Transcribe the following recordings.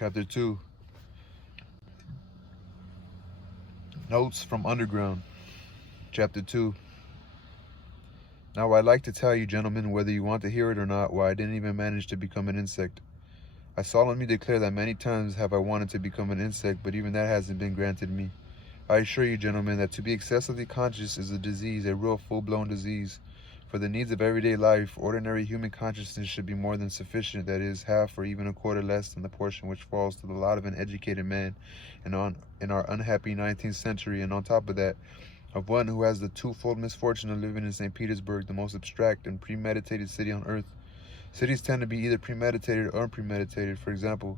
Chapter 2. Notes from Underground. Chapter 2. Now I'd like to tell you, gentlemen, whether you want to hear it or not, why I didn't even manage to become an insect. I solemnly declare that many times have I wanted to become an insect, but even that hasn't been granted me. I assure you, gentlemen, that to be excessively conscious is a disease, a real full-blown disease. For the needs of everyday life, ordinary human consciousness should be more than sufficient, that is, half or even a quarter less than the portion which falls to the lot of an educated man in our unhappy 19th century, and on top of that, of one who has the twofold misfortune of living in St. Petersburg, the most abstract and premeditated city on earth. Cities tend to be either premeditated or unpremeditated. For example,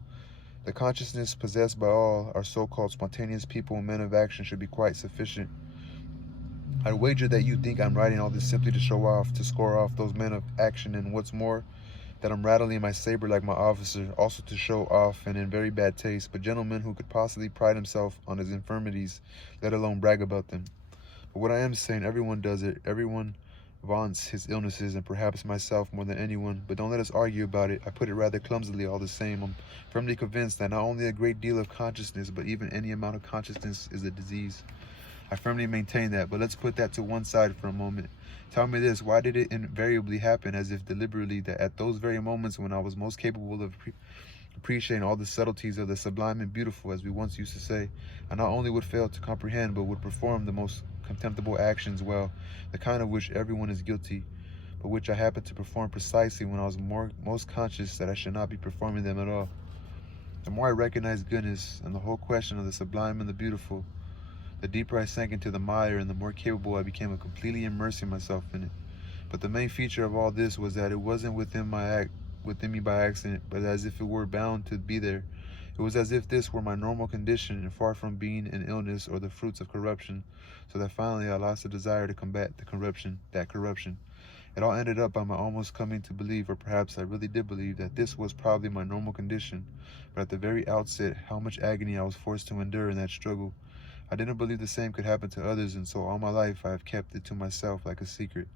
the consciousness possessed by all our so-called spontaneous people and men of action should be quite sufficient. I'd wager that you think I'm writing all this simply to show off, to score off those men of action, and what's more, that I'm rattling my saber like my officer, also to show off, and in very bad taste. But gentlemen who could possibly pride himself on his infirmities, let alone brag about them. But what I am saying, everyone does it. Everyone vaunts his illnesses, and perhaps myself more than anyone. But don't let us argue about it. I put it rather clumsily all the same. I'm firmly convinced that not only a great deal of consciousness, but even any amount of consciousness is a disease. I firmly maintain that, but let's put that to one side for a moment. Tell me this, why did it invariably happen, as if deliberately, that at those very moments when I was most capable of appreciating all the subtleties of the sublime and beautiful, as we once used to say, I not only would fail to comprehend, but would perform the most contemptible actions well, the kind of which everyone is guilty, but which I happened to perform precisely when I was most conscious that I should not be performing them at all. The more I recognized goodness and the whole question of the sublime and the beautiful, the deeper I sank into the mire, and the more capable I became of completely immersing myself in it. But the main feature of all this was that it wasn't within me by accident, but as if it were bound to be there. It was as if this were my normal condition, and far from being an illness or the fruits of corruption, so that finally I lost the desire to combat that corruption. It all ended up by my almost coming to believe, or perhaps I really did believe, that this was probably my normal condition. But at the very outset, how much agony I was forced to endure in that struggle. I didn't believe the same could happen to others, and so all my life I have kept it to myself like a secret.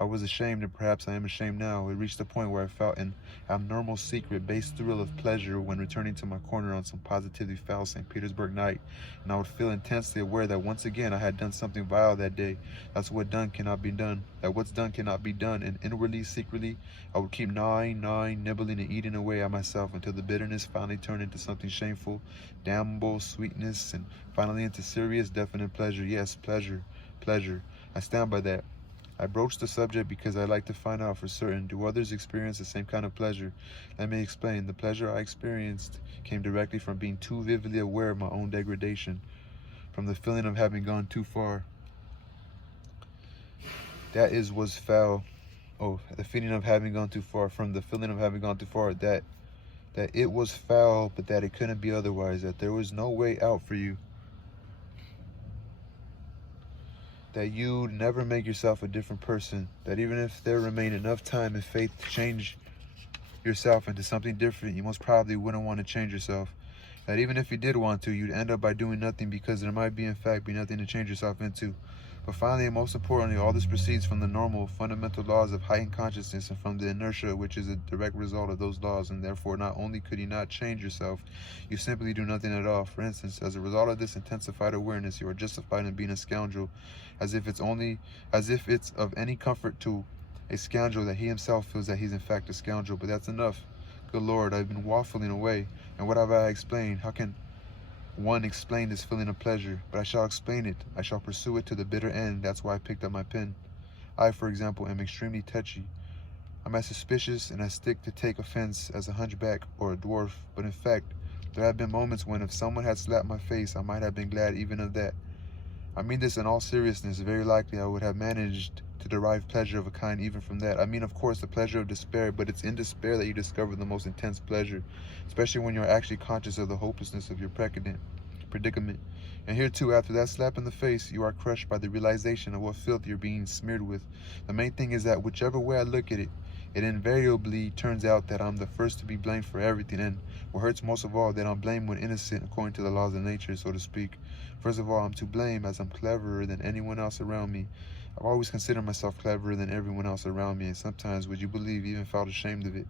I was ashamed, and perhaps I am ashamed now. It reached a point where I felt an abnormal secret-based thrill of pleasure when returning to my corner on some positively foul St. Petersburg night, and I would feel intensely aware that once again I had done something vile that day. That's what done cannot be done. That what's done cannot be done, and inwardly, secretly, I would keep gnawing, nibbling, and eating away at myself until the bitterness finally turned into something shameful, damnable sweetness, and finally into serious, definite pleasure. Yes, pleasure. I stand by that. I broached the subject because I like to find out for certain, do others experience the same kind of pleasure? Let me explain. The pleasure I experienced came directly from being too vividly aware of my own degradation, from the feeling of having gone too far. That is, was foul. Oh, the feeling of having gone too far, from the feeling of having gone too far, that it was foul, but that it couldn't be otherwise, that there was no way out for you. That you'd never make yourself a different person, that even if there remained enough time and faith to change yourself into something different, you most probably wouldn't want to change yourself. That even if you did want to, you'd end up by doing nothing, because there might be, in fact, be nothing to change yourself into. But finally, and most importantly, all this proceeds from the normal, fundamental laws of heightened consciousness, and from the inertia which is a direct result of those laws, and therefore not only could you not change yourself, you simply do nothing at all. For instance, as a result of this intensified awareness, you are justified in being a scoundrel, as if it's of any comfort to a scoundrel that he himself feels that he's in fact a scoundrel. But that's enough. Good Lord, I've been waffling away, and what have I explained? How can one explain this feeling of pleasure? But I shall explain it. I shall pursue it to the bitter end. That's why I picked up my pen. I, for example, am extremely touchy. I'm as suspicious and as quick to take offense as a hunchback or a dwarf. But in fact, there have been moments when if someone had slapped my face, I might have been glad even of that. I mean this in all seriousness. Very likely I would have managed to derive pleasure of a kind even from that. I mean, of course, the pleasure of despair, but it's in despair that you discover the most intense pleasure, especially when you're actually conscious of the hopelessness of your predicament. And here too, after that slap in the face, you are crushed by the realization of what filth you're being smeared with. The main thing is that whichever way I look at it, it invariably turns out that I'm the first to be blamed for everything, and what hurts most of all, that I'm blamed when innocent according to the laws of nature, so to speak. First of all, I'm to blame as I'm cleverer than anyone else around me. I've always considered myself cleverer than everyone else around me, and sometimes, would you believe, even felt ashamed of it.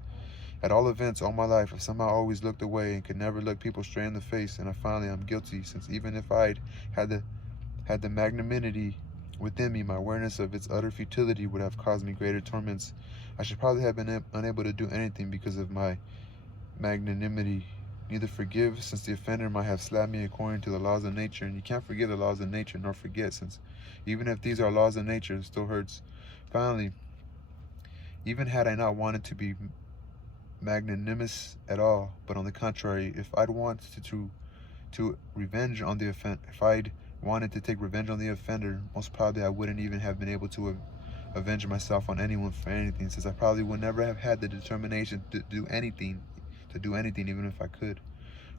At all events, all my life, I somehow always looked away and could never look people straight in the face, and finally I'm guilty, since even if I'd had the magnanimity within me, my awareness of its utter futility would have caused me greater torments. I should probably have been unable to do anything because of my magnanimity. Neither forgive, since the offender might have slapped me according to the laws of nature, and you can't forgive the laws of nature, nor forget, since even if these are laws of nature, it still hurts. Finally, even had I not wanted to be magnanimous at all, but on the contrary, if I'd wanted to revenge on the if I'd wanted to take revenge on the offender, most probably I wouldn't even have been able to avenge myself on anyone for anything, since I probably would never have had the determination to do anything, even if I could.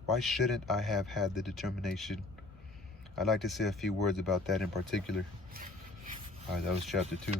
Why shouldn't I have had the determination? I'd like to say a few words about that in particular. All right, that was chapter 2.